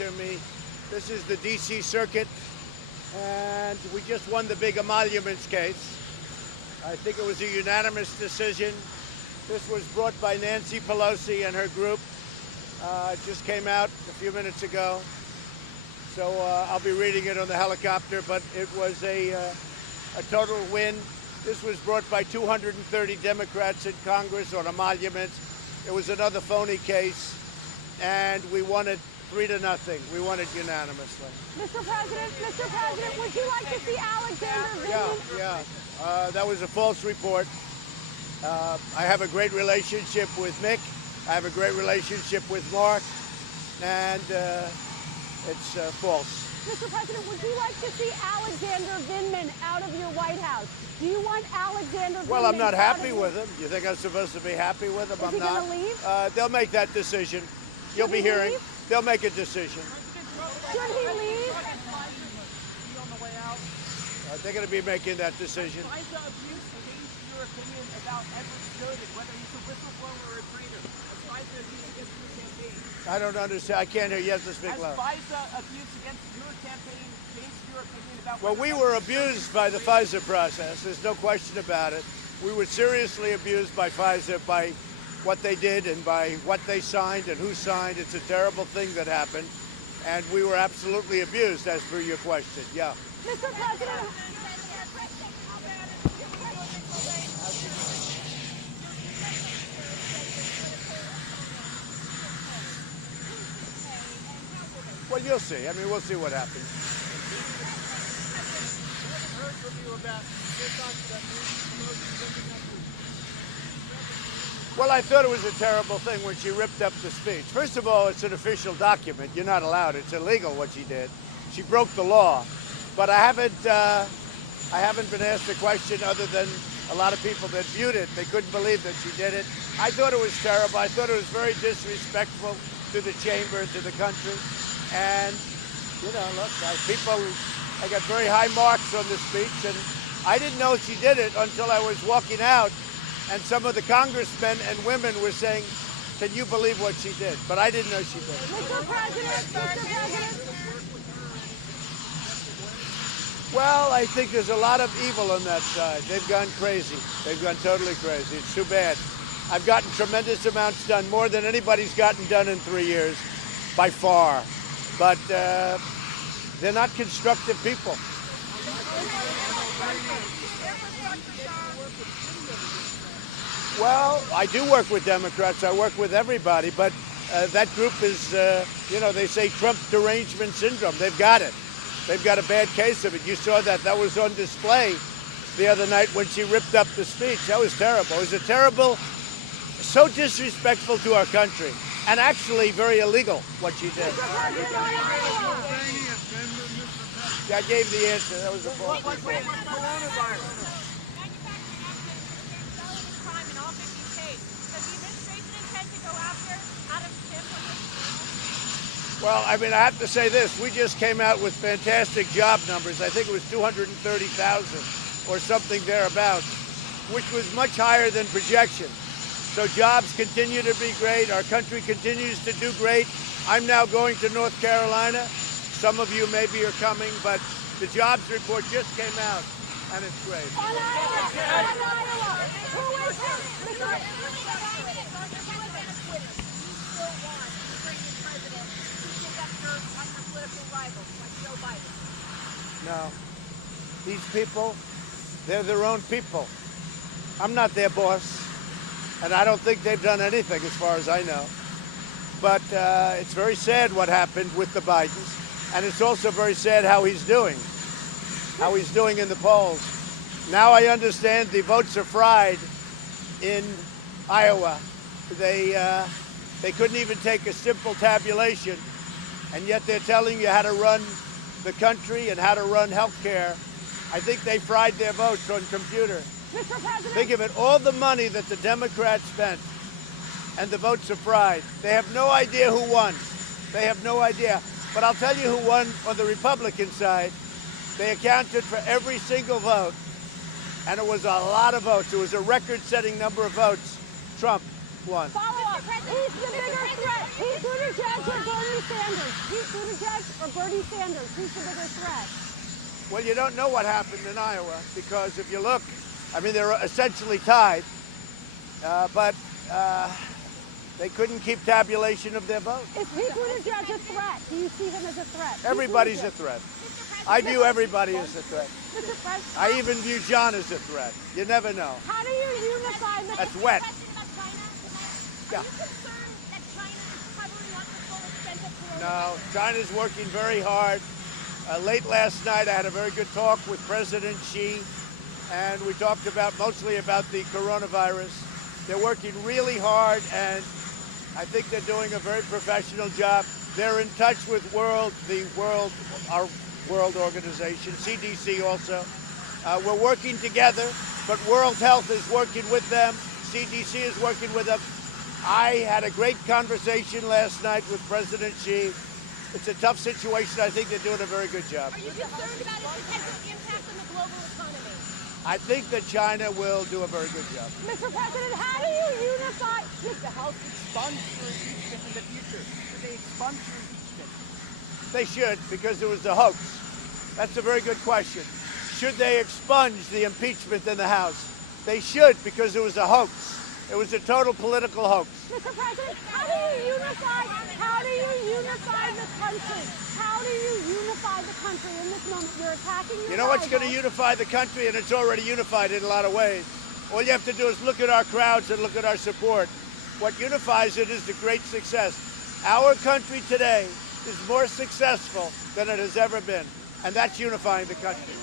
to me. This is the D.C. Circuit, and we just won the big emoluments case. I think it was a unanimous decision. This was brought by Nancy Pelosi and her group. It just came out a few minutes ago. So I'll be reading it on the helicopter, but it was a total win. This was brought by 230 Democrats in Congress on emoluments. It was another phony case, and we won it 3-0. We won it unanimously. Mr. President, would you like to see Alexander Vindman? Yeah. That was a false report. I have a great relationship with Mick. I have a great relationship with Mark, and it's false. Mr. President, would you like to see Alexander Vindman out of your White House? Do you want Alexander Vindman? Well, I'm not happy with him. You think I'm supposed to be happy with him? I'm not. Is he going to leave? They'll make that decision. You'll be hearing. They'll make a decision. Should he leave? They're going to be making that decision. I don't understand. I can't hear. You have to speak loud. FISA abuse against your campaign changed your opinion about? Well, we were abused by the FISA process. There's no question about it. We were seriously abused by FISA, by what they did and by what they signed and who signed. It's a terrible thing that happened, and we were absolutely abused, as per your question. Yeah. Mr. President. Well, you'll see. I mean, we'll see what happens. Well, I thought it was a terrible thing when she ripped up the speech. First of all, it's an official document. You're not allowed. It's illegal what she did. She broke the law. But I haven't been asked a question other than a lot of people that viewed it. They couldn't believe that she did it. I thought it was terrible. I thought it was very disrespectful to the chamber and to the country. And, you know, look, I got very high marks on the speech, and I didn't know she did it until I was walking out, and some of the congressmen and women were saying, can you believe what she did? But I didn't know she did. Mr. President. Well, I think there's a lot of evil on that side. They've gone crazy. They've gone totally crazy. It's too bad. I've gotten tremendous amounts done, more than anybody's gotten done in 3 years, by far. But they're not constructive people. Well, I do work with Democrats. I work with everybody. But that group is, you know, they say Trump derangement syndrome. They've got it. They've got a bad case of it. You saw that. That was on display the other night when she ripped up the speech. That was terrible. It was a terrible, so disrespectful to our country. And actually very illegal, what she did. Yeah, I gave the answer. That was the point. Well, I mean, I have to say this. We just came out with fantastic job numbers. I think it was 230,000 or something thereabouts, which was much higher than projection. So jobs continue to be great. Our country continues to do great. I'm now going to North Carolina. Some of you maybe are coming, but the jobs report just came out, and it's great. No. These people, they're their own people. I'm not their boss. And I don't think they've done anything as far as I know. But it's very sad what happened with the Bidens. And it's also very sad how he's doing in the polls. Now I understand the votes are fried in Iowa. They couldn't even take a simple tabulation. And yet they're telling you how to run the country and how to run health care. I think they fried their votes on computer. Mr. President. Think of it, all the money that the Democrats spent, and the votes are fried. They have no idea who won. They have no idea. But I'll tell you who won on the Republican side. They accounted for every single vote, and it was a lot of votes. It was a record-setting number of votes. Trump won. Follow up. He's the bigger threat. He's Buttigieg or Bernie Sanders. He's Buttigieg Bernie Sanders? Who's the bigger threat? Well, you don't know what happened in Iowa because if you look, I mean, they're essentially tied, but they couldn't keep tabulation of their vote. Is Pete Buttigieg a threat? Do you see him as a threat? Everybody's a threat. I view everybody as a threat. Mr. President, I even view John as a threat. You never know. how do you unify the... That's wet. Are you concerned that China is covering up the full extent of coronavirus? No, China's working very hard. Late last night, I had a very good talk with President Xi, and we talked mostly about the coronavirus. They're working really hard, and I think they're doing a very professional job. They're in touch with our world organization, CDC also. We're working together, but World Health is working with them. CDC is working with them. I had a great conversation last night with President Xi. It's a tough situation. I think they're doing a very good job. Are you concerned about its potential impact on the global economy? I think that China will do a very good job. Mr. President, how do you unify... Should the House expunge your impeachment in the future? Should they expunge your impeachment? They should, because it was a hoax. That's a very good question. Should they expunge the impeachment in the House? They should, because it was a hoax. It was a total political hoax. Mr. President, how do you unify the country? How do you unify the country in this moment? You're attacking your You know what's going to rival. unify the country, and it's already unified in a lot of ways. All you have to do is look at our crowds and look at our support. What unifies it is the great success. Our country today is more successful than it has ever been, and that's unifying the country.